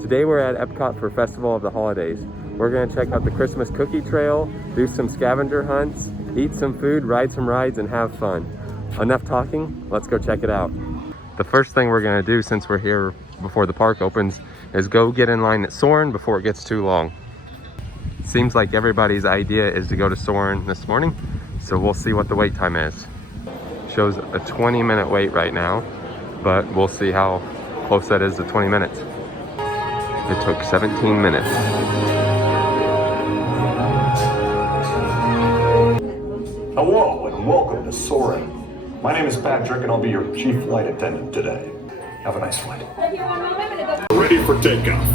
Today we're at Epcot for Festival of the Holidays. We're gonna check out the Christmas cookie trail, do some scavenger hunts, eat some food, ride some rides, and have fun. Enough talking, let's go check it out. The first thing we're gonna do since we're here before the park opens is go get in line at Soarin' before it gets too long. Seems like everybody's idea is to go to Soarin' this morning, so we'll see what the wait time is. Shows a 20-minute wait right now, but we'll see how close that is to 20 minutes. It took 17 minutes. Hello and welcome to Soarin'. My name is Patrick and I'll be your chief flight attendant today. Have a nice flight. Ready for takeoff.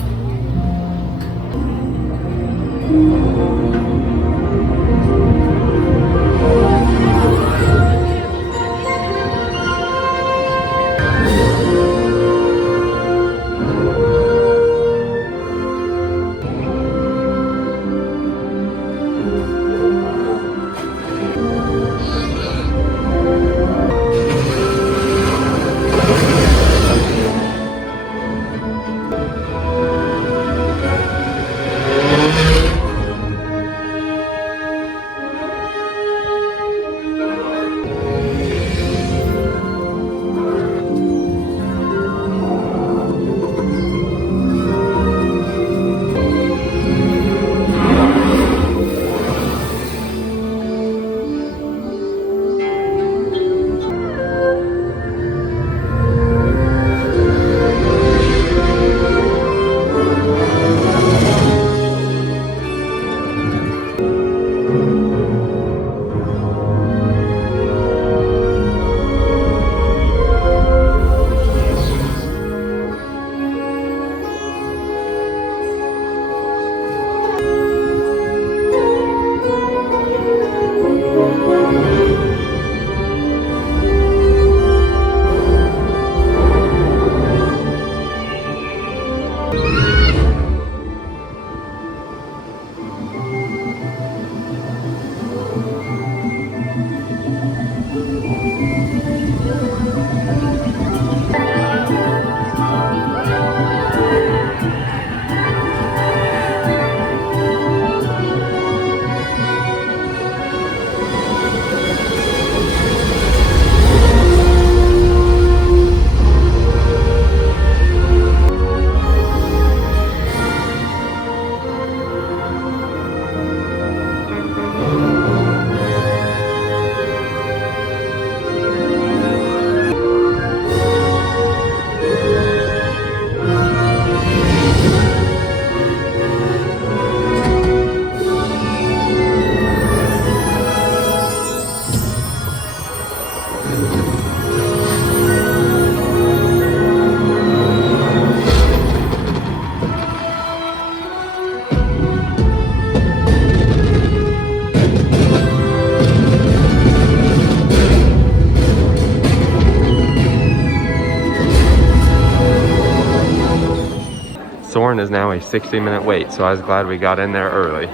Soarin' is now a 60-minute wait, so I was glad we got in there early.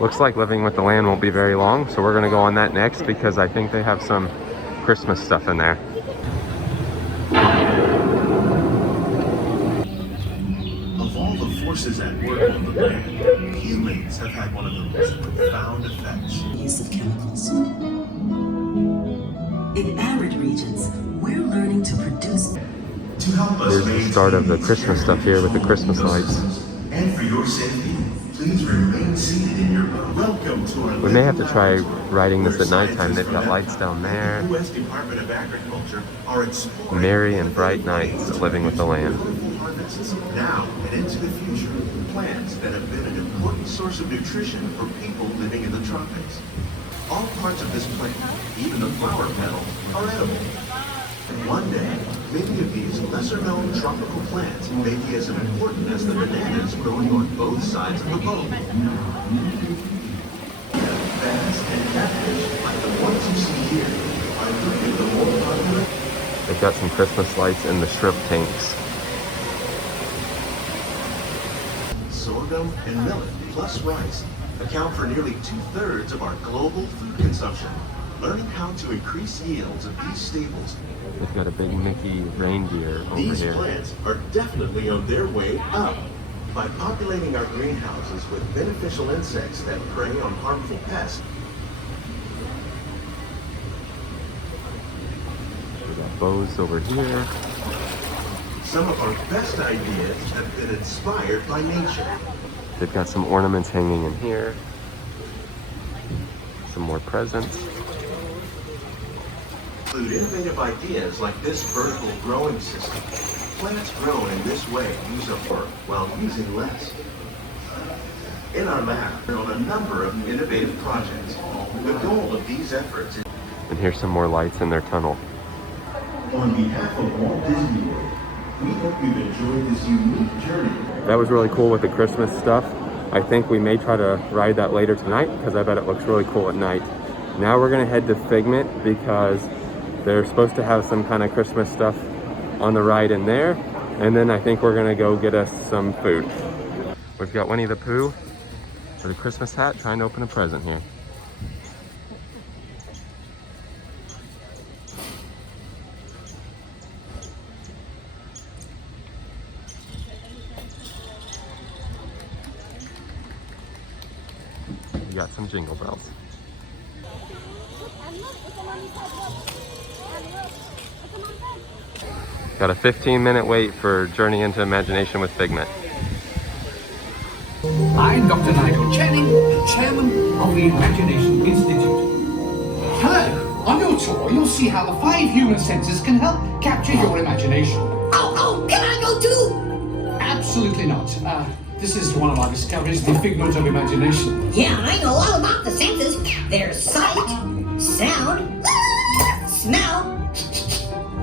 Looks like Living with the Land won't be very long, so we're gonna go on that next because I think they have some Christmas stuff in there. Of all the forces at work on the land, humans have had one of the most profound effects. Use of chemicals. In arid regions, we're learning to produce. To help us Here's the start of the Christmas stuff here with the Christmas lights. And for your safety, please remain seated in your boat. Welcome to our We may have to try riding this at nighttime. They've got lights down there. U.S. Department of Agriculture are exploring Merry and bright nights of Living with the Land. harvests now and into the future. Plants that have been an important source of nutrition for people living in the tropics. All parts of this plant, even the flower petals, are edible. One day, many of these lesser-known tropical plants may be as important as the bananas growing on both sides of the boat. Bass and catfish, like the ones you see here, are three of the more popular. They've got some Christmas lights in the shrimp tanks. Sorghum and millet, plus rice, account for nearly 2/3 of our global food consumption. learning how to increase yields of these staples. We've got a big Mickey reindeer over These here. plants are definitely on their way up. By populating our greenhouses with beneficial insects that prey on harmful pests, We got bows over here. some of our best ideas have been inspired by nature. They've got some ornaments hanging in here. Some more presents. Include innovative ideas like this vertical growing system. Plants grown in this way use up work while using less. In our lab, we're on a number of innovative projects. The goal of these efforts is, And here's some more lights in their tunnel. on behalf of Walt Disney World, we hope you've enjoyed this unique journey. That was really cool with the Christmas stuff. I think we may try to ride that later tonight because I bet it looks really cool at night. Now we're gonna head to Figment because they're supposed to have some kind of Christmas stuff on the ride in there. And then I think we're gonna go get us some food. We've got Winnie the Pooh with a Christmas hat trying to open a present here. We got some jingle bells. Got a 15-minute wait for Journey into Imagination with Figment. I'm Dr. Nigel Channing, Chairman of the Imagination Institute. Hello! On your tour, you'll see how the 5 human senses can help capture your imagination. Oh, can I go too? Absolutely not. This is one of our discoveries, the figment of imagination. Yeah, I know all about the senses. There's sight, sound, smell,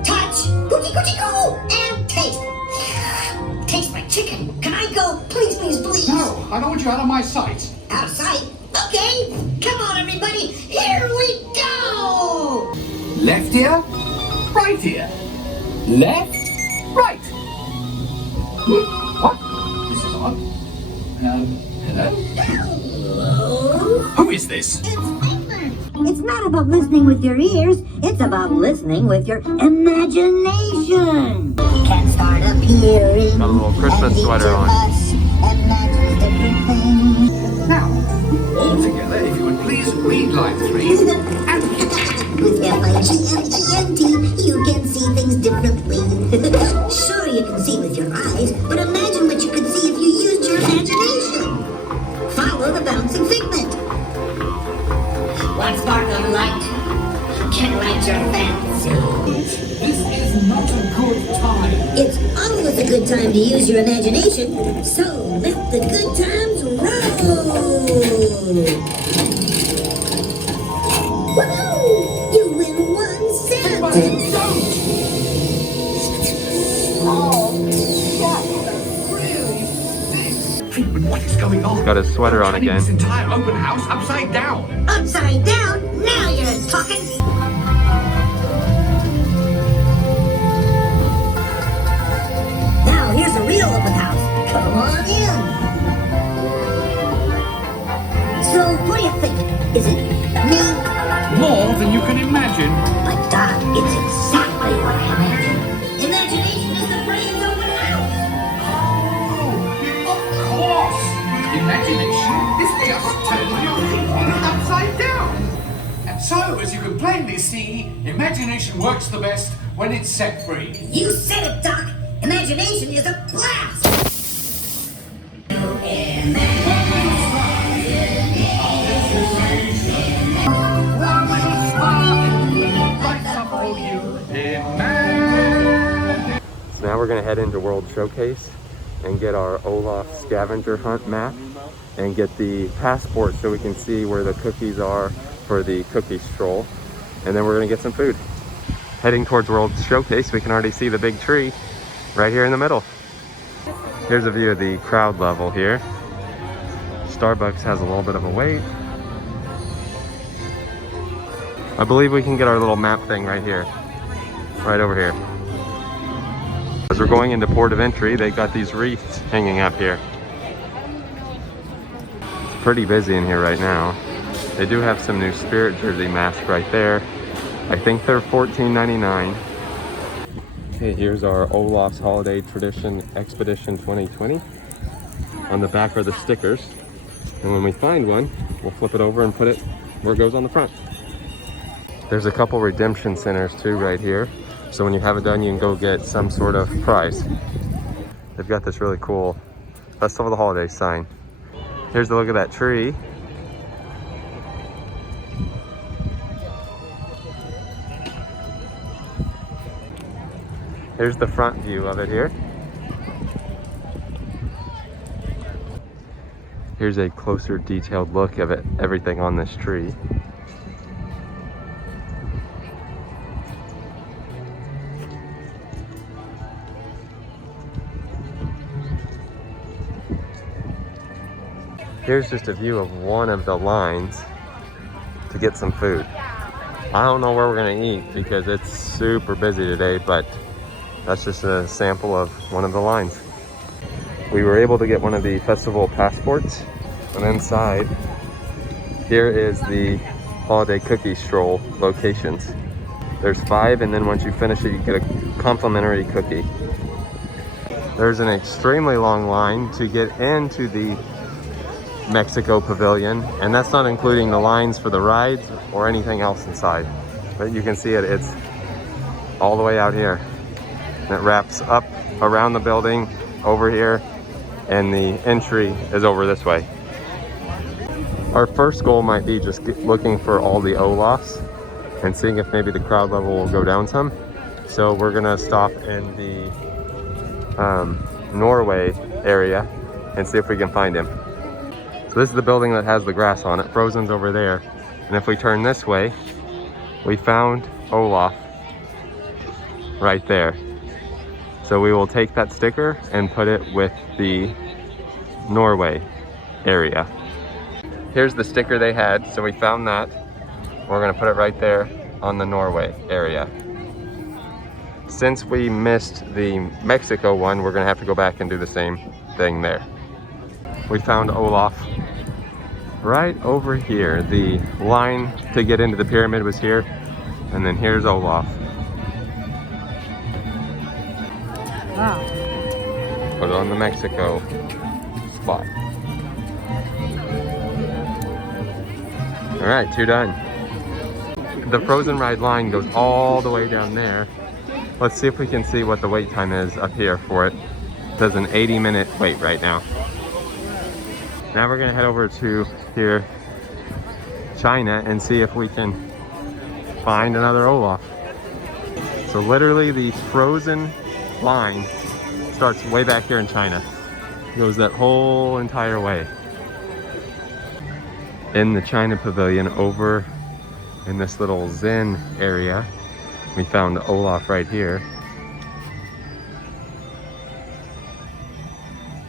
touch, cookie cookie coo, and taste. Taste my chicken. Can I go? Please, please, please. No, I don't want you out of my sight. Out of sight? Okay. Come on, everybody. Here we go. Left ear, right ear. Left, right. What? This is odd. Hello? Hello? Who is this? It's Figment. It's not about listening with your ears. It's about listening with your imagination. Can start appearing. Got a little Christmas and each sweater of on. us imagines different things. Now, all together, if you would please read line 3 and With F-I-G-M-E-N-T, you can see things differently. Sure, you can see with your eyes, but imagine what you could see if you used your imagination. Follow the bouncing figment. One spark of light can light your fancy. this is not a good time. It's always a good time to use your imagination, so let the good times roll. Woohoo! You win 1 cent. But don't! Oh, that really stinks. Figment, what is going on? Got his sweater on Turning again. This entire open house upside down. Upside down? Now you're talking. Now here's a real open house. Come on in. So what do you think? Is it me? More than you can imagine. But Doc, it's exactly what I imagined. Imagination is the brain's open house. Oh, of course. Imagination is just turning your thinking upside down. And so, as you can plainly see, imagination works the best when it's set free. You said it, Doc. Imagination is a blast. So now we're gonna head into World Showcase and get our Olaf scavenger hunt map and get the passport so we can see where the cookies are for the cookie stroll. And then we're gonna get some food. Heading towards World Showcase, we can already see the big tree right here in the middle. Here's a view of the crowd level here. Starbucks has a little bit of a wait. I believe we can get our little map thing right here, right over here. As we're going into port of entry, they got these wreaths hanging up here. It's pretty busy in here right now. They do have some new Spirit jersey masks right there. I think they're $14.99. Okay, here's our Olaf's Holiday Tradition Expedition 2020. On the back are the stickers. And when we find one, we'll flip it over and put it where it goes on the front. There's a couple redemption centers too right here. So when you have it done, you can go get some sort of prize. They've got this really cool Festival of the Holidays sign. Here's a look at that tree. Here's the front view of it here. Here's a closer detailed look of it, everything on this tree. Here's just a view of one of the lines to get some food. I don't know where we're gonna eat because it's super busy today, but that's just a sample of one of the lines. We were able to get one of the festival passports, and inside here is the holiday cookie stroll locations. There's 5, and then once you finish it, you get a complimentary cookie. There's an extremely long line to get into the Mexico Pavilion, and that's not including the lines for the rides or anything else inside. But you can see it, it's all the way out here. And it wraps up around the building over here, and the entry is over this way. Our first goal might be just looking for all the Olafs and seeing if maybe the crowd level will go down some. So we're gonna stop in the Norway area and see if we can find him. So this is the building that has the grass on it. Frozen's over there. And if we turn this way, we found Olaf right there. So we will take that sticker and put it with the Norway area. Here's the sticker they had, so we found that. We're gonna put it right there on the Norway area. Since we missed the Mexico one, we're gonna have to go back and do the same thing there. We found Olaf right over here. The line to get into the pyramid was here, and then here's Olaf. Wow. Put it on the Mexico spot. All right, 2 done. The Frozen ride line goes all the way down there. Let's see if we can see what the wait time is up here for it. It says an 80-minute wait right now. Now we're gonna head over to here, China, and see if we can find another Olaf. So literally the Frozen line starts way back here in China. It goes that whole entire way. In the China Pavilion over in this little Zen area, we found Olaf right here.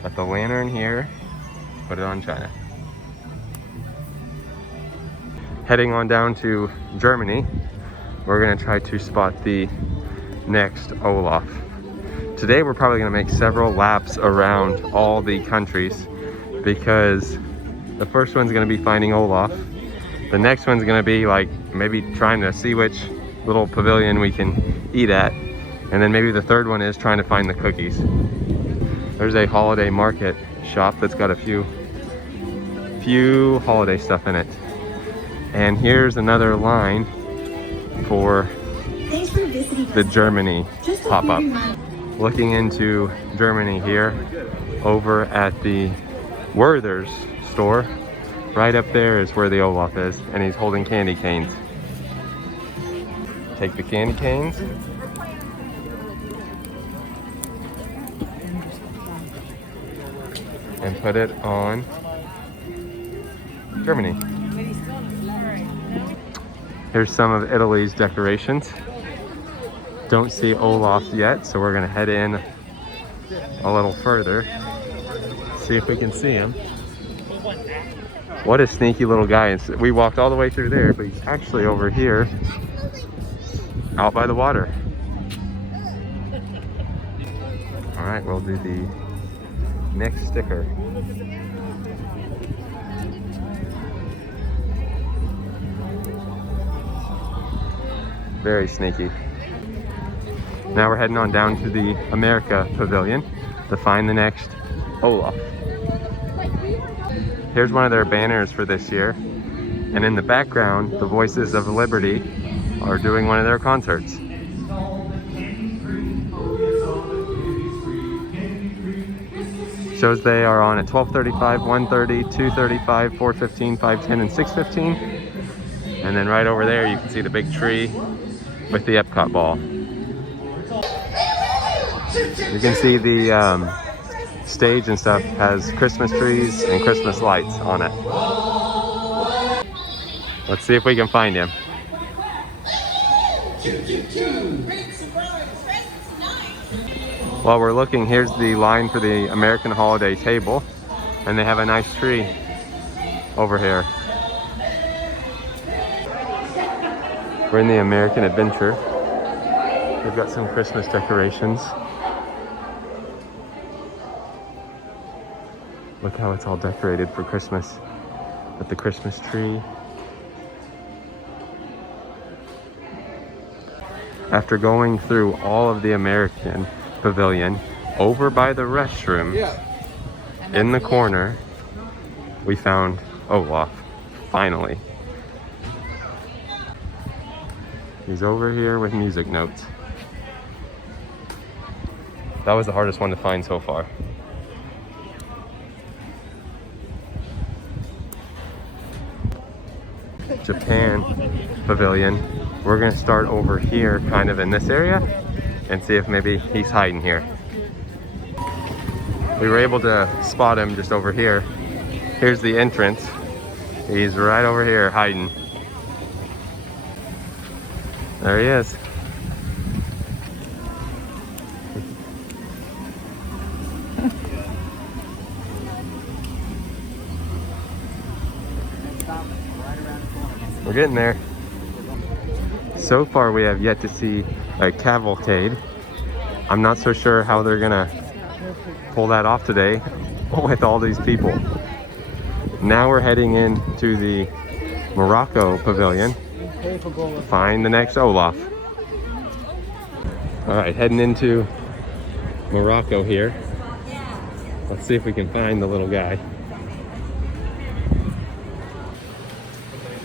Got the lantern here, put it on China. Heading on down to Germany, we're gonna try to spot the next Olaf. Today we're probably gonna make several laps around all the countries because the first one's gonna be finding Olaf. The next one's gonna be like maybe trying to see which little pavilion we can eat at. And then maybe the third one is trying to find the cookies. There's a holiday market shop that's got a few holiday stuff in it. And here's another line for the Germany pop-up. Looking into Germany here, over at the Werther's store, right up there is where the Olaf is, and he's holding candy canes. Take the candy canes. And put it on Germany. Here's some of Italy's decorations. Don't see Olaf yet, so we're gonna head in a little further, see if we can see him. What a sneaky little guy. We walked all the way through there, but he's actually over here, out by the water. All right, we'll do the next sticker. Very sneaky. Now we're heading on down to the America Pavilion to find the next Olaf. Here's one of their banners for this year. And in the background, the Voices of Liberty are doing one of their concerts. Shows they are on at 12:35, 1:30, 2:35, 4:15, 5:10, and 6:15. And then right over there, you can see the big tree with the Epcot ball. You can see the stage and stuff has Christmas trees and Christmas lights on it. Let's see if we can find him. While we're looking, here's the line for the American holiday table, and they have a nice tree over here. We're in the American Adventure. They've got some Christmas decorations. Look how it's all decorated for Christmas with the Christmas tree. After going through all of the American Pavilion, over by the restroom, in the corner, we found Olaf, finally. He's over here with music notes. That was the hardest one to find so far. Japan Pavilion. We're gonna start over here, kind of in this area, and see if maybe he's hiding here. We were able to spot him just over here. Here's the entrance. He's right over here hiding. There he is. We're getting there. So far we have yet to see a cavalcade. I'm not so sure how they're gonna pull that off today with all these people. Now we're heading into the Morocco Pavilion to find the next Olaf. All right, heading into Morocco here. Let's see if we can find the little guy.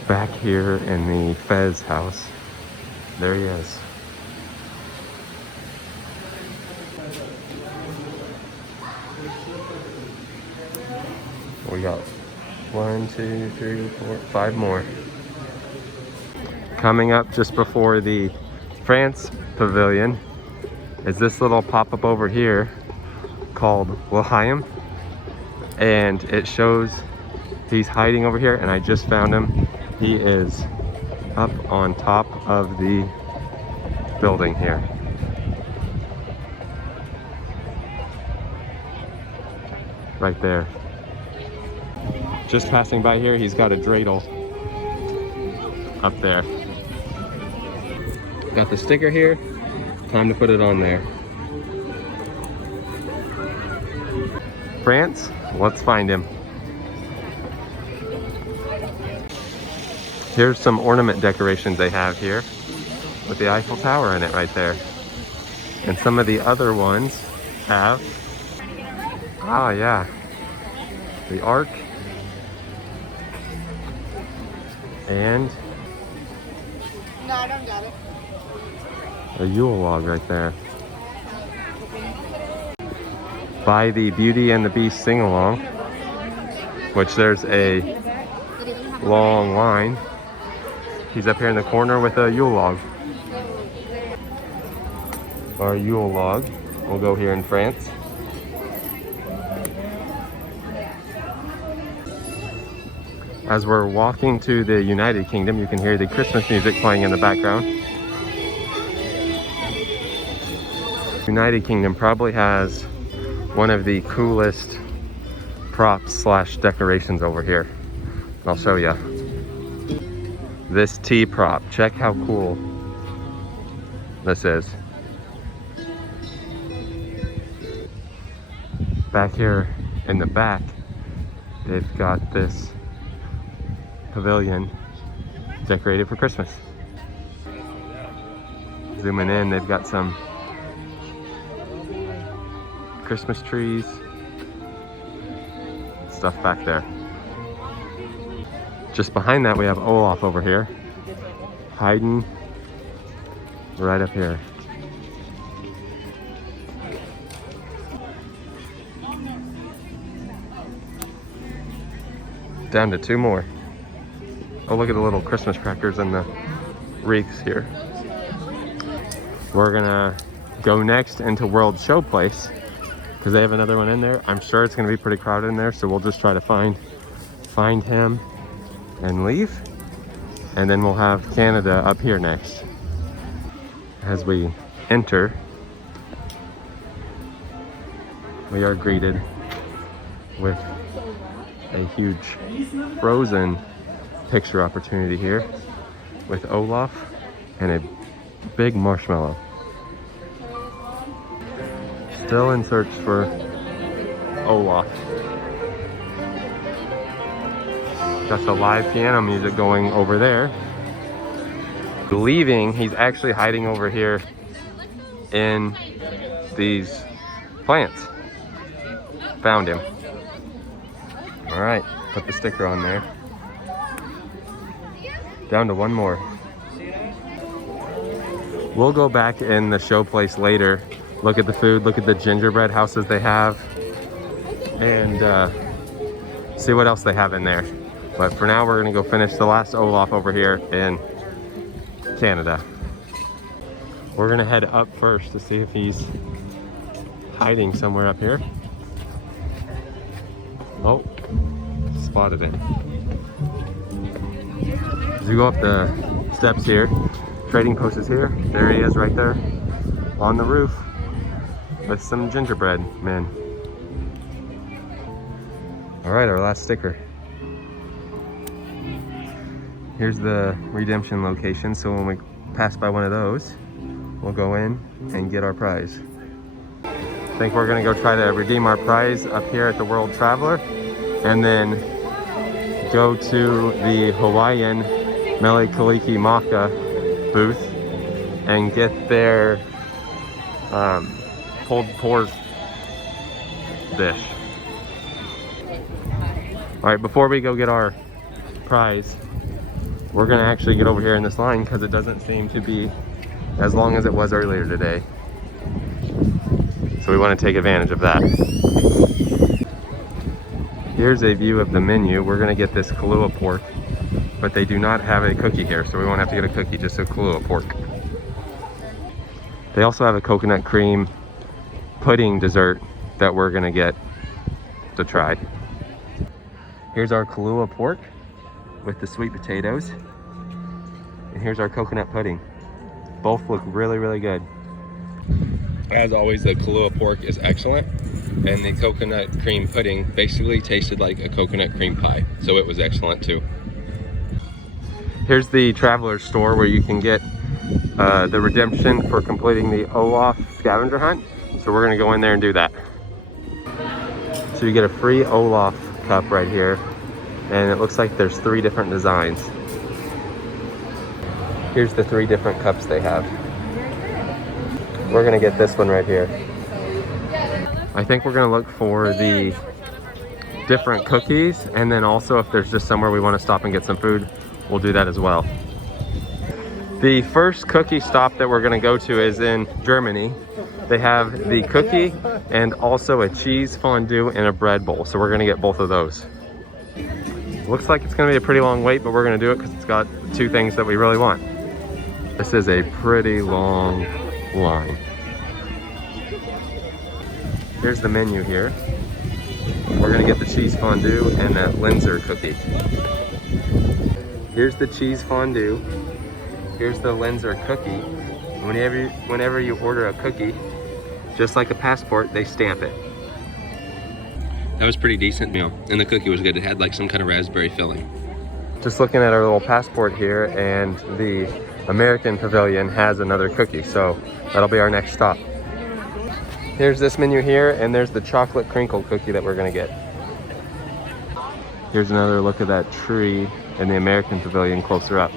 Back here in the Fez house. There he is. We got 1, 2, 3, 4, 5 more. Coming up just before the France Pavilion is this little pop-up over here called Wilhelm, and it shows he's hiding over here, and I just found him. He is up on top of the building here. Right there. Just passing by here, he's got a dreidel up there. Got the sticker here. Time to put it on there. France, let's find him. Here's some ornament decorations they have here with the Eiffel Tower in it right there. And some of the other ones have, the Ark and a Yule log right there. By the Beauty and the Beast sing-along, which there's a long line. He's up here in the corner with a Yule log. Our Yule log will go here in France. As we're walking to the United Kingdom, you can hear the Christmas music playing in the background. United Kingdom probably has one of the coolest props / decorations over here. I'll show you. This tea prop, check how cool this is. Back here in the back, they've got this pavilion decorated for Christmas. Zooming in, they've got some Christmas trees, stuff back there. Just behind that we have Olaf over here, hiding right up here. Down to 2 more. Oh, look at the little Christmas crackers and the wreaths here. We're gonna go next into World Showplace because they have another one in there. I'm sure it's gonna be pretty crowded in there, so we'll just try to find him and leave. And then we'll have Canada up here next. As we enter, we are greeted with a huge frozen picture opportunity here with Olaf and a big marshmallow. Still in search for Olaf. Got the live piano music going over there. Believing he's actually hiding over here in these plants. Found him. All right, put the sticker on there. Down to 1 more. We'll go back in the show place later, look at the food, look at the gingerbread houses they have, and see what else they have in there. But for now, we're gonna go finish the last Olaf over here in Canada. We're gonna head up first to see if he's hiding somewhere up here. Oh, spotted him. As you go up the steps here, trading post is here. There he is right there on the roof with some gingerbread men. All right, our last sticker. Here's the redemption location, so when we pass by one of those, we'll go in and get our prize. I think we're gonna go try to redeem our prize up here at the World Traveler, and then go to the Hawaiian Mele Kaliki Maka booth and get their pulled pork dish. All right, before we go get our prize, we're gonna actually get over here in this line because it doesn't seem to be as long as it was earlier today. So we want to take advantage of that. Here's a view of the menu. We're gonna get this Kahlua pork, but they do not have a cookie here, so we won't have to get a cookie, just a Kahlua pork. They also have a coconut cream pudding dessert that we're gonna get to try. Here's our Kahlua pork with the sweet potatoes. And here's our coconut pudding. Both look really, really good. As always, the Kahlua pork is excellent, and the coconut cream pudding basically tasted like a coconut cream pie, so it was excellent too. Here's the Traveler's store where you can get the redemption for completing the Olaf scavenger hunt. So we're gonna go in there and do that. So you get a free Olaf cup right here, and it looks like there's 3 different designs. Here's the 3 different cups they have. We're gonna get this one right here. I think we're gonna look for the different cookies, and then also if there's just somewhere we wanna stop and get some food, we'll do that as well. The first cookie stop that we're gonna go to is in Germany. They have the cookie and also a cheese fondue and a bread bowl. So we're gonna get both of those. Looks like it's gonna be a pretty long wait, but we're gonna do it because it's got 2 things that we really want. This is a pretty long line. Here's the menu here. We're gonna get the cheese fondue and that Linzer cookie. Here's the cheese fondue. Here's the Linzer cookie. Whenever you order a cookie, just like a passport, they stamp it. That was pretty decent meal, and the cookie was good. It had like some kind of raspberry filling. Just looking at our little passport here, and the American Pavilion has another cookie, so that'll be our next stop. Here's this menu here, and there's the chocolate crinkle cookie that we're gonna get. Here's another look at that tree in the American Pavilion closer up.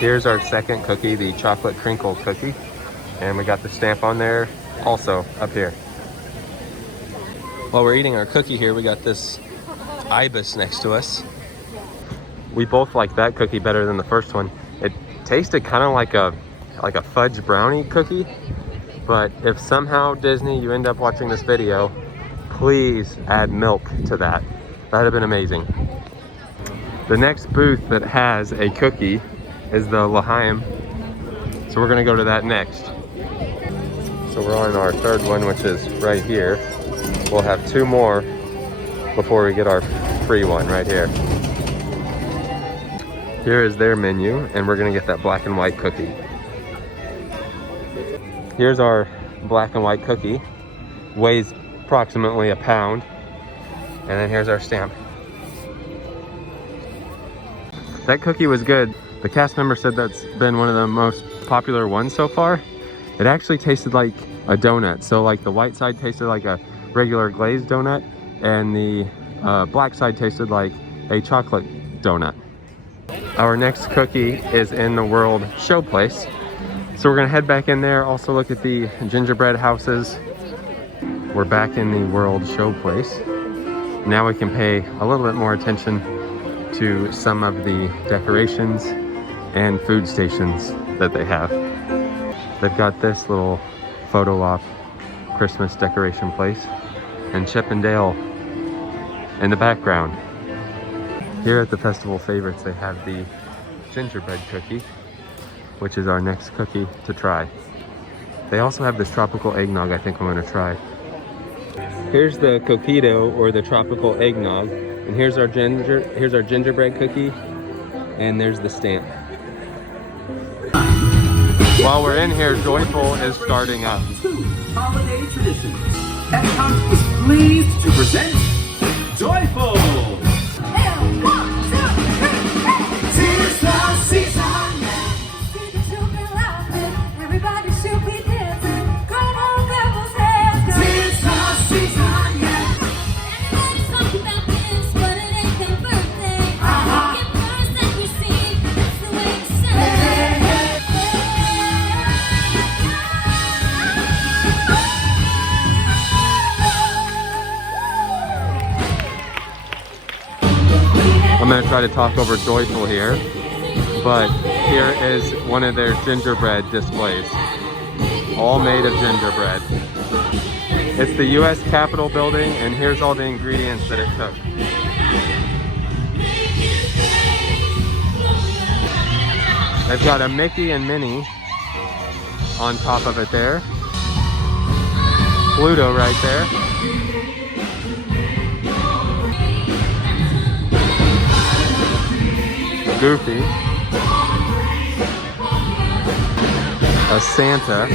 Here's our second cookie, the chocolate crinkle cookie. And we got the stamp on there also up here. While we're eating our cookie here, we got this ibis next to us. We both like that cookie better than the first one. It tasted kind of like a fudge brownie cookie. But if somehow, Disney, you end up watching this video, please add milk to that. That'd have been amazing. The next booth that has a cookie is the L'Chaim. So we're gonna go to that next. So we're on our third one, which is right here. We'll have two more before we get our free one right here. Here is their menu, and we're gonna get that black and white cookie. Here's our black and white cookie. Weighs approximately a pound. And then here's our stamp. That cookie was good. The cast member said that's been one of the most popular ones so far. It actually tasted like a donut. So like the white side tasted like a regular glazed donut, and the black side tasted like a chocolate donut. Our next cookie is in the World Showplace. So we're gonna head back in there, also look at the gingerbread houses. We're back in the World Showplace. Now we can pay a little bit more attention to some of the decorations and food stations that they have. They've got this little photo op Christmas decoration place, and Chip and Dale in the background. Here at the Festival Favorites, they have the gingerbread cookie, which is our next cookie to try. They also have this tropical eggnog I think I'm gonna try. Here's the coquito, or the tropical eggnog, and here's our gingerbread cookie, and there's the stamp. While we're in here, Joyful is starting up. Two holiday traditions. Epcot is pleased to present Joyful. Tis the season. Everybody should be dancing. Come on, devil's hands. Tis the season, yeah. Everybody's talking about this, but it ain't their birthday. Get first and receive. That's the way it sounds. I'm gonna try to talk over Joyful here, but here is one of their gingerbread displays, all made of gingerbread. It's the US Capitol building, and here's all the ingredients that it took. They've got a Mickey and Minnie on top of it there. Pluto right there. Goofy, a Santa,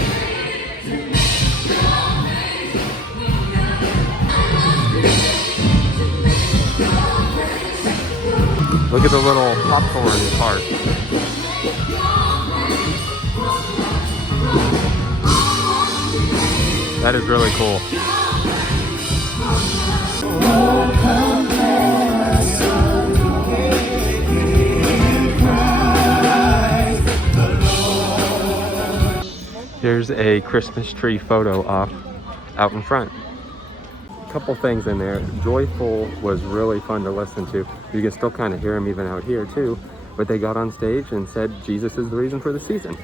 look at the little popcorn cart. That is really cool. Here's a Christmas tree photo op out in front. A couple things in there. Joyful was really fun to listen to. You can still kind of hear him even out here too, but they got on stage and said Jesus is the reason for the season.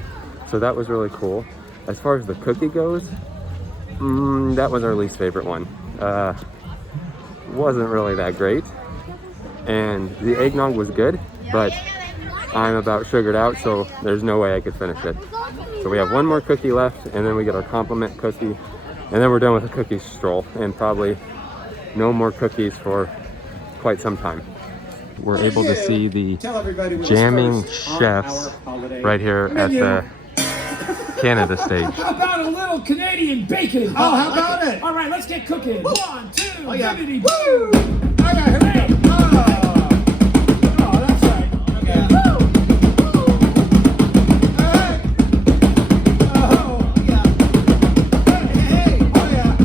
So that was really cool. As far as the cookie goes, that was our least favorite one. Wasn't really that great. And the eggnog was good, but I'm about sugared out, so there's no way I could finish it. So we have one more cookie left, and then we get our compliment cookie, and then we're done with the cookie stroll, and probably no more cookies for quite some time. We're able to see the jamming chefs right here at the Canada stage. How about a little Canadian bacon? Oh, how about it? All right, let's get cooking. 1, 2, Oh, yeah. bibbidi, Woo! boo. I got hit. Oh, that's right. Okay. Woo! Hey! Oh, yeah. Hey, oh, yeah.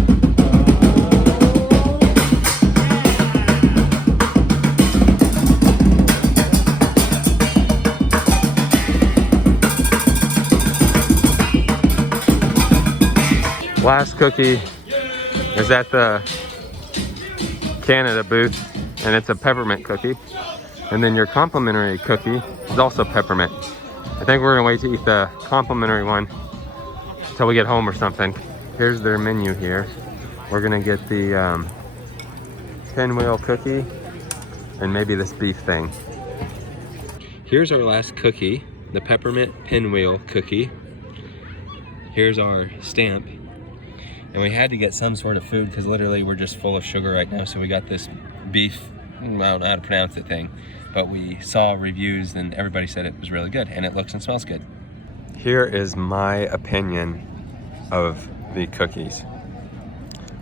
Last cookie is at the Canada booth, and it's a peppermint cookie. And then your complimentary cookie is also peppermint. I think we're gonna wait to eat the complimentary one until we get home or something. Here's their menu here. We're gonna get the pinwheel cookie and maybe this beef thing. Here's our last cookie, the peppermint pinwheel cookie. Here's our stamp. And we had to get some sort of food because literally we're just full of sugar right now. So we got this beef, I don't know how to pronounce the thing, but we saw reviews and everybody said it was really good and it looks and smells good. Here is my opinion of the cookies.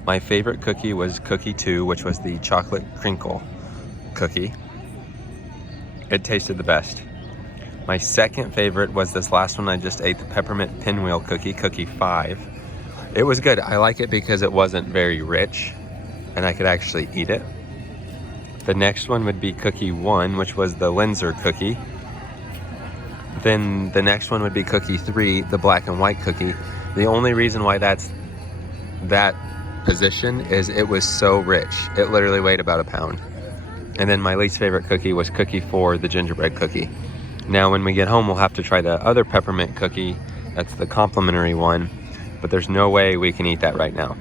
My favorite cookie was cookie 2, which was the chocolate crinkle cookie. It tasted the best. My second favorite was this last one I just ate, the peppermint pinwheel cookie, cookie 5. It was good. I like it because it wasn't very rich and I could actually eat it. The next one would be cookie 1, which was the Linzer cookie. Then the next one would be cookie 3, the black and white cookie. The only reason why that's that position is it was so rich. It literally weighed about a pound. And then my least favorite cookie was cookie 4, the gingerbread cookie. Now when we get home, we'll have to try the other peppermint cookie. That's the complimentary one, but there's no way we can eat that right now.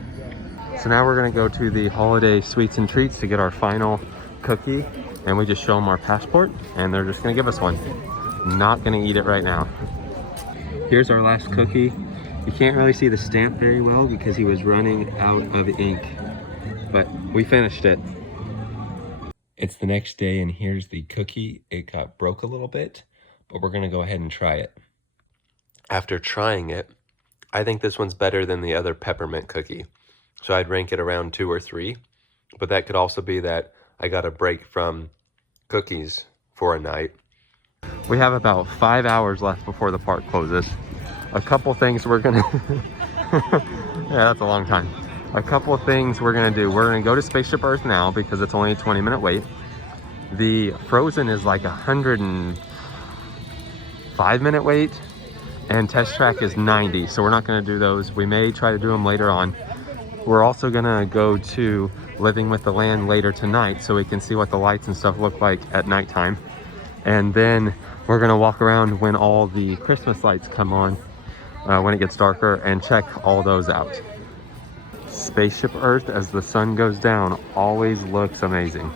So now we're gonna go to the holiday sweets and treats to get our final cookie, and we just show them our passport and they're just gonna give us one. Not gonna eat it right now. Here's our last cookie. You can't really see the stamp very well because he was running out of ink, but we finished it. It's the next day and here's the cookie. It got broke a little bit, but we're gonna go ahead and try it. After trying it, I think this one's better than the other peppermint cookie. So I'd rank it around 2 or 3, but that could also be that I got a break from cookies for a night. We have about 5 hours left before the park closes. A couple things we're gonna, yeah, that's a long time. A couple things we're gonna do. We're gonna go to Spaceship Earth now because it's only a 20-minute wait. The Frozen is like 105-minute wait, and Test Track is 90, so we're not gonna do those. We may try to do them later on. We're also gonna go to Living with the Land later tonight so we can see what the lights and stuff look like at nighttime. And then we're gonna walk around when all the Christmas lights come on, when it gets darker, and check all those out. Spaceship Earth as the sun goes down always looks amazing.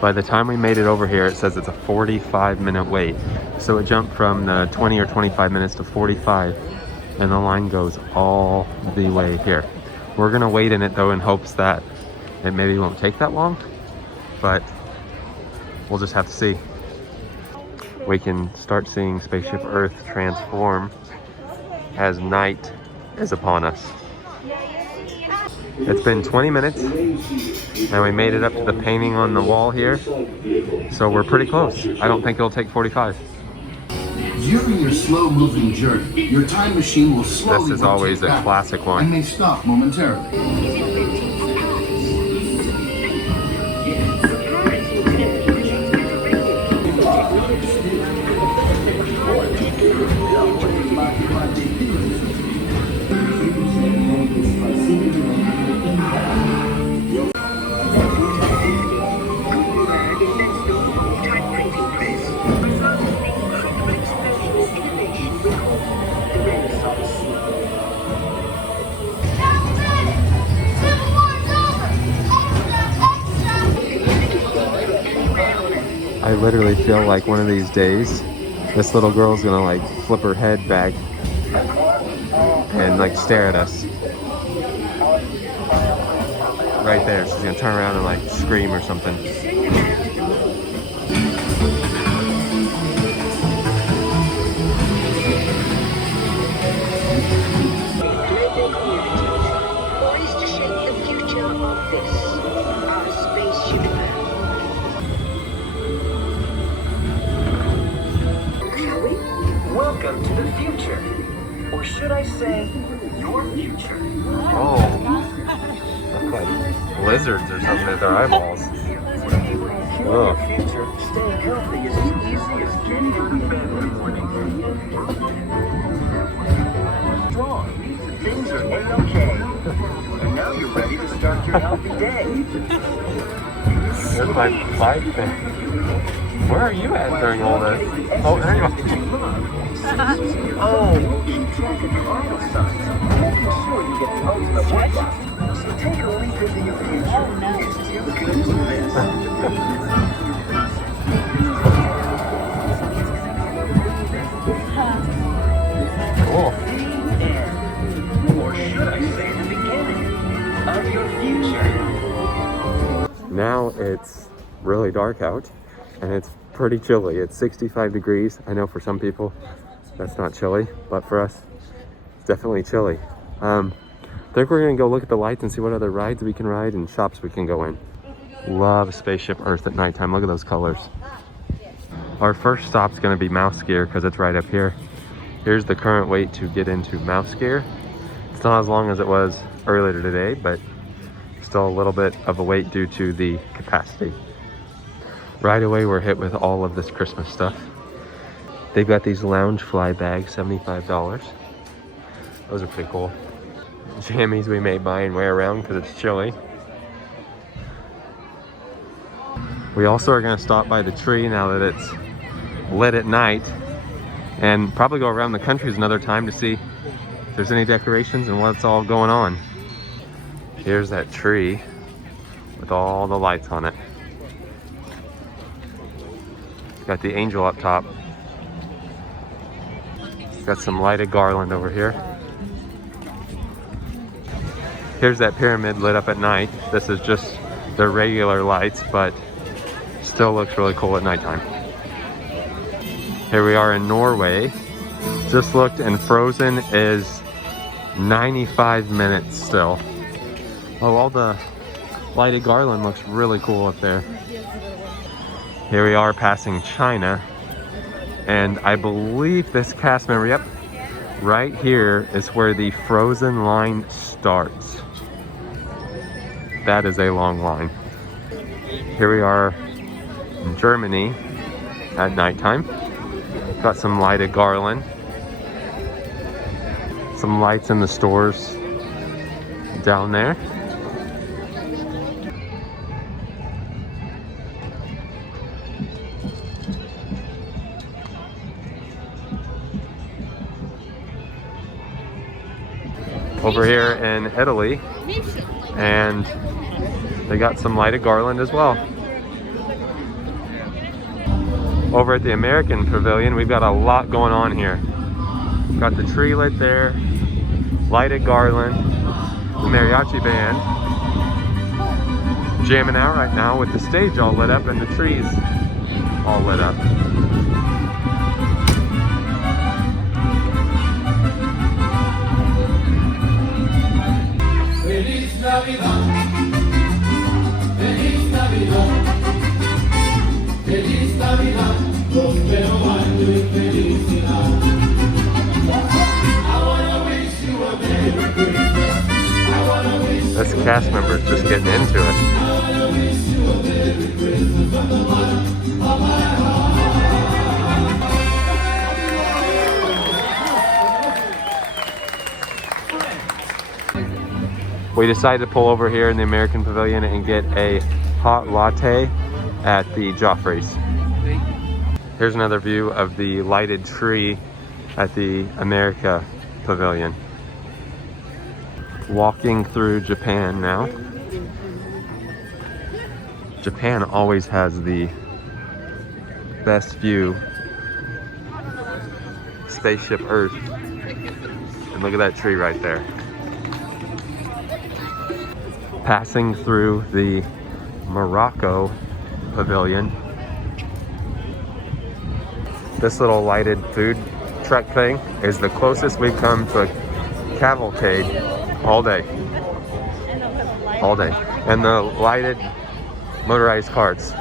By the time we made it over here, it says it's a 45-minute wait. So it jumped from the 20 or 25 minutes to 45, and the line goes all the way here. We're gonna wait in it though in hopes that it maybe won't take that long, but we'll just have to see. We can start seeing Spaceship Earth transform as night is upon us. It's been 20 minutes and we made it up to the painting on the wall here, so we're pretty close. I don't think it'll take 45. During your slow-moving journey, your time machine will slowly This is always a classic one. and may stop momentarily. I literally feel like one of these days, this little girl's gonna like flip her head back and like stare at us. Right there, she's gonna turn around and like scream or something. Poised to shape the future of this, our spaceship Earth. Shall we? Welcome to the future. Or should I say, your future? Oh, look like lizards or something with their eyeballs. Your future, staying healthy is as easy as getting out of bed in the morning. healthy day. There's my bike thing. Where are you at during all this? Oh, there you are. Oh, keep track of your vital signs, making sure you get the ultimate workout. So take a leap into your future. It's too good to miss. Cool. Or should I say the beginning of your future? Now it's really dark out and it's pretty chilly. It's 65 degrees. I know for some people that's not chilly, but for us it's definitely chilly. I think we're gonna go look at the lights and see what other rides we can ride and shops we can go in. Love Spaceship Earth at nighttime. Look at those colors. Our first stop's gonna be Mouse Gear because it's right up here. Here's the current wait to get into Mouse Gear. It's not as long as it was earlier today, but still a little bit of a wait due to the capacity. Right away we're hit with all of this Christmas stuff. They've got these lounge fly bags, $75. Those are pretty cool. Jammies we may buy and wear around because it's chilly. We also are going to stop by the tree now that it's lit at night and probably go around the countries another time to see if there's any decorations and what's all going on. Here's that tree with all the lights on it. Got the angel up top. Got some lighted garland over here. Here's that pyramid lit up at night. This is just their regular lights, but still looks really cool at nighttime. Here we are in Norway. Just looked and Frozen is 95 minutes still. Oh, all the lighted garland looks really cool up there. Here we are passing China. And I believe this cast member, yep, right here is where the Frozen line starts. That is a long line. Here we are in Germany at nighttime. Got some lighted garland. Some lights in the stores down there. Over here in Italy, and they got some lighted garland as well. Over at the American Pavilion, we've got a lot going on here. Got the tree lit there, lighted garland, the mariachi band jamming out right now with the stage all lit up and the trees all lit up. Feliz Navidad, Feliz Navidad, Feliz Navidad, prospero año y felicidad. I wanna wish you a Merry Christmas. I wanna wish This cast member is just getting into it. I wanna wish you a Merry Christmas from the bottom of my heart. We decided to pull over here in the American Pavilion and get a hot latte at the Joffrey's. Here's another view of the lighted tree at the America Pavilion. Walking through Japan now. Japan always has the best view. Spaceship Earth. And look at that tree right there. Passing through the Morocco Pavilion. This little lighted food truck thing is the closest we've come to a cavalcade all day. All day. And the lighted motorized carts.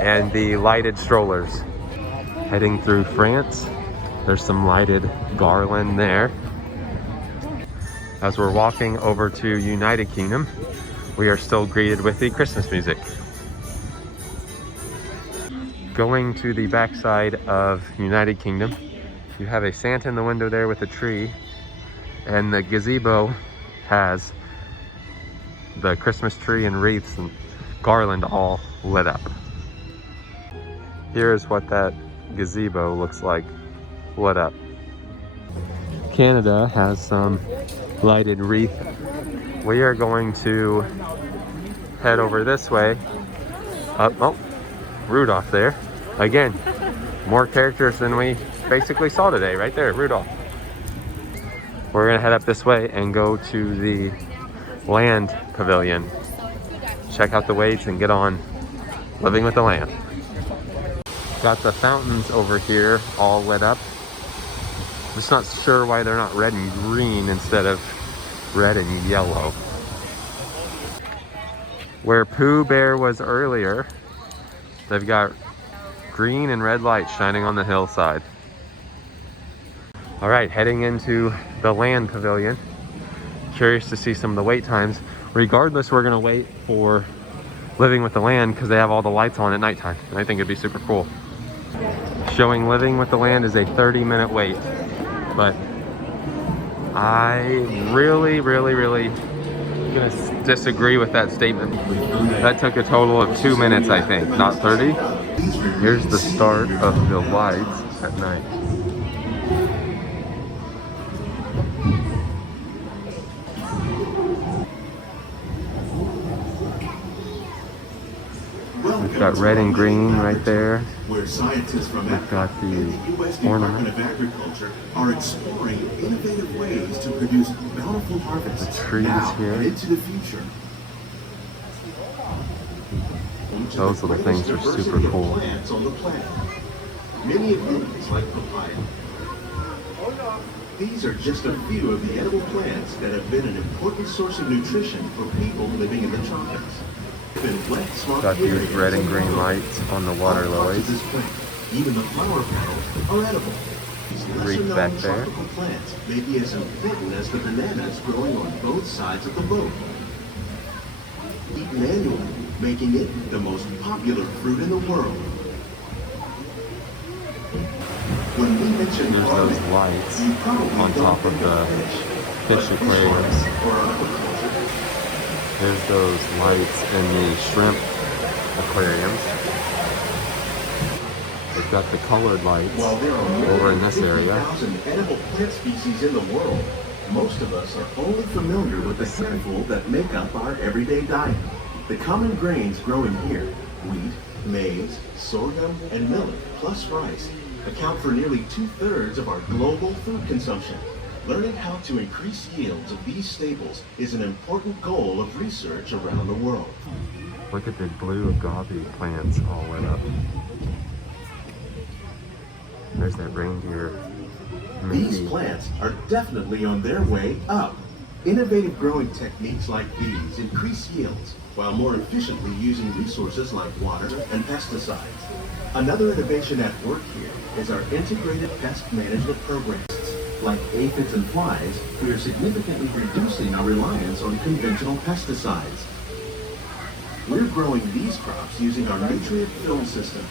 And the lighted strollers. Heading through France. There's some lighted garland there. As we're walking over to United Kingdom, we are still greeted with the Christmas music. Going to the backside of United Kingdom, you have a Santa in the window there with a tree, and the gazebo has the Christmas tree and wreaths and garland all lit up. Here's what that gazebo looks like lit up. Canada has some lighted wreath. We are going to head over this way. Oh, Rudolph there. Again, more characters than we basically saw today, right there, Rudolph. We're gonna head up this way and go to the land pavilion. Check out the waits and get on living with the land. Got the fountains over here all lit up. Just not sure why they're not red and green instead of red and yellow. Where Pooh Bear was earlier, they've got green and red lights shining on the hillside. All right, heading into the land pavilion. Curious to see some of the wait times. Regardless, we're gonna wait for Living with the Land because they have all the lights on at nighttime, and I think it'd be super cool. Showing Living with the Land is a 30-minute wait, but I really gonna disagree with that statement. That took a total of 2 minutes, I think, not 30. Here's the start of the lights at night. We've got red and green right there. Where scientists from We've got Epcot the and the U.S. Department ornament. of Agriculture are exploring innovative ways to produce bountiful harvests The trees now here. and into the future. Those little things are Diversity super of cool. plants on the planet. Many of these, like papaya. These are just a few of the edible plants that have been an important source of nutrition for people living in the tropics. Got these red and green lights on the water lilies. Even the flower petals are edible. These Wreath back lesser-known there. tropical plants may be as important as the bananas growing on both sides of the boat. Eaten annually, making it the most popular fruit in the world. When we mention There's those lights you probably on don't top of think the fish but aquariums. or aquaculture. There's those lights in the shrimp aquariums. We've got the colored lights While there are more over than in this area. 50,000 edible plant species in the world, most of us are only familiar with the handful that make up our everyday diet. The common grains growing here, wheat, maize, sorghum, and millet, plus rice, account for nearly 2/3 of our global food consumption. Learning how to increase yields of these staples is an important goal of research around the world. Look at the blue agave plants all lit up. There's that reindeer. These Mickey. plants are definitely on their way up. Innovative growing techniques like these increase yields while more efficiently using resources like water and pesticides. Another innovation at work here is our integrated pest management programs. Like aphids and flies, we are significantly reducing our reliance on conventional pesticides. We're growing these crops using our nutrient film system.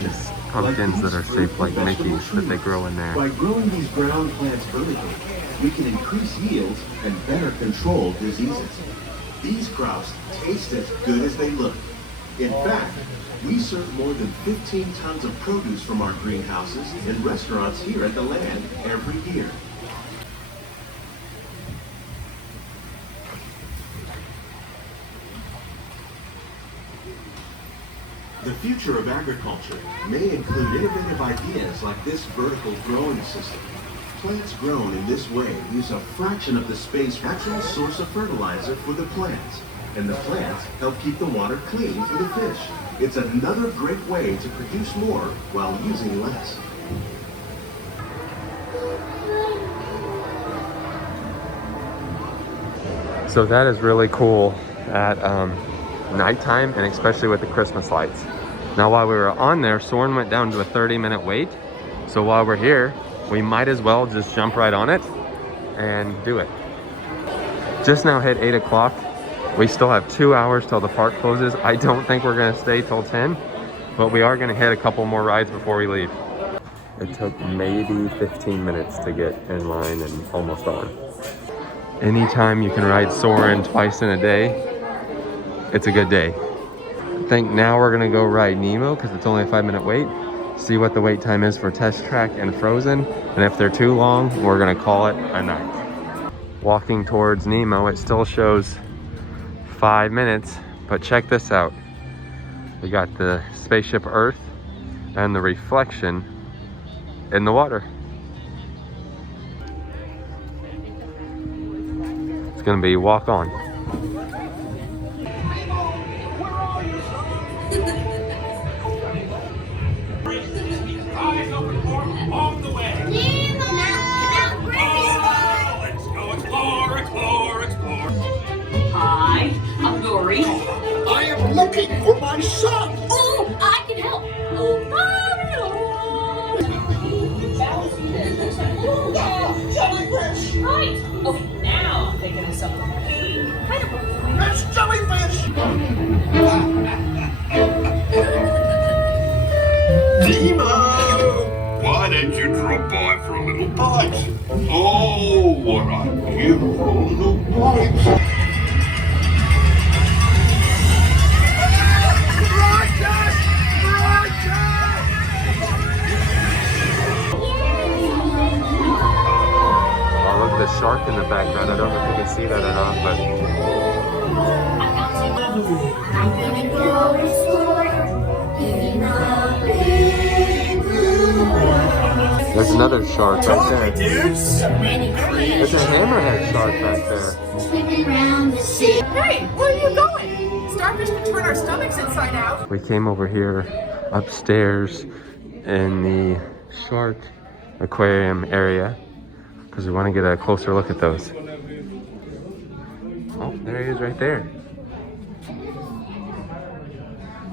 Just pumpkins that are shaped like Mickeys that they grow in there. By growing these ground plants vertically, we can increase yields and better control diseases. These crops taste as good as they look. In fact, we serve more than 15 tons of produce from our greenhouses in restaurants here at the land every year. The future of agriculture may include innovative ideas like this vertical growing system. Plants grown in this way use a fraction of the space natural source of fertilizer for the plants, and the plants help keep the water clean for the fish. It's another great way to produce more while using less. So that is really cool at nighttime, and especially with the Christmas lights. Now while we were on there, Soren went down to a 30-minute wait. So while we're here, we might as well just jump right on it and do it. Just now hit 8 o'clock. We still have 2 hours till the park closes. I don't think we're gonna stay till 10, but we are gonna hit a couple more rides before we leave. It took maybe 15 minutes to get in line and almost on. Anytime you can ride Soarin' twice in a day, it's a good day. I think now we're gonna go ride Nemo because it's only a 5-minute wait. See what the wait time is for Test Track and Frozen. And if they're too long, we're gonna call it a night. Walking towards Nemo, it still shows 5 minutes, but check this out. We got the Spaceship Earth and the reflection in the water. It's gonna be walk on. Eyes open for on the way. Let's go explore, explore, explore. Hi, I'm Dory. I am looking for my son. Oh, I can help. Jellyfish. Right. Okay, now I'm thinking of something incredible. That's jellyfish. Nemo! Why didn't you drop by for a little bite? Oh, what a beautiful little bite. Oh, look at the shark in the background. I don't know if you can see that or not, but there's another shark right there. Dudes. There's a hammerhead shark back there. Hey, where are you going? Starfish can turn our stomachs inside out. We came over here upstairs in the shark aquarium area because we want to get a closer look at those. Oh, there he is right there.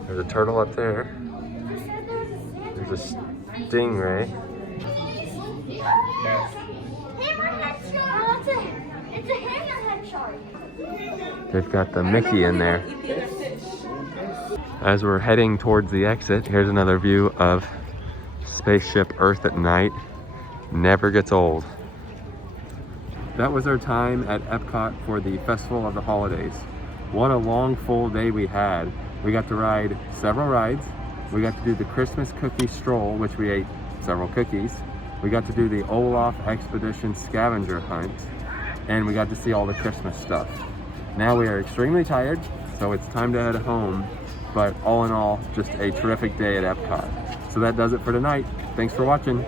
There's a turtle up there. There's a stingray. Hammerhead shark. It's a hammerhead shark. They've got the Mickey in there. As we're heading towards the exit, here's another view of Spaceship Earth at night. Never gets old. That was our time at Epcot for the Festival of the Holidays. What a long, full day we had. We got to ride several rides. We got to do the Christmas cookie stroll, which we ate several cookies. We got to do the Olaf Expedition scavenger hunt, and we got to see all the Christmas stuff. Now we are extremely tired, so it's time to head home. But all in all, just a terrific day at Epcot. So that does it for tonight. Thanks for watching.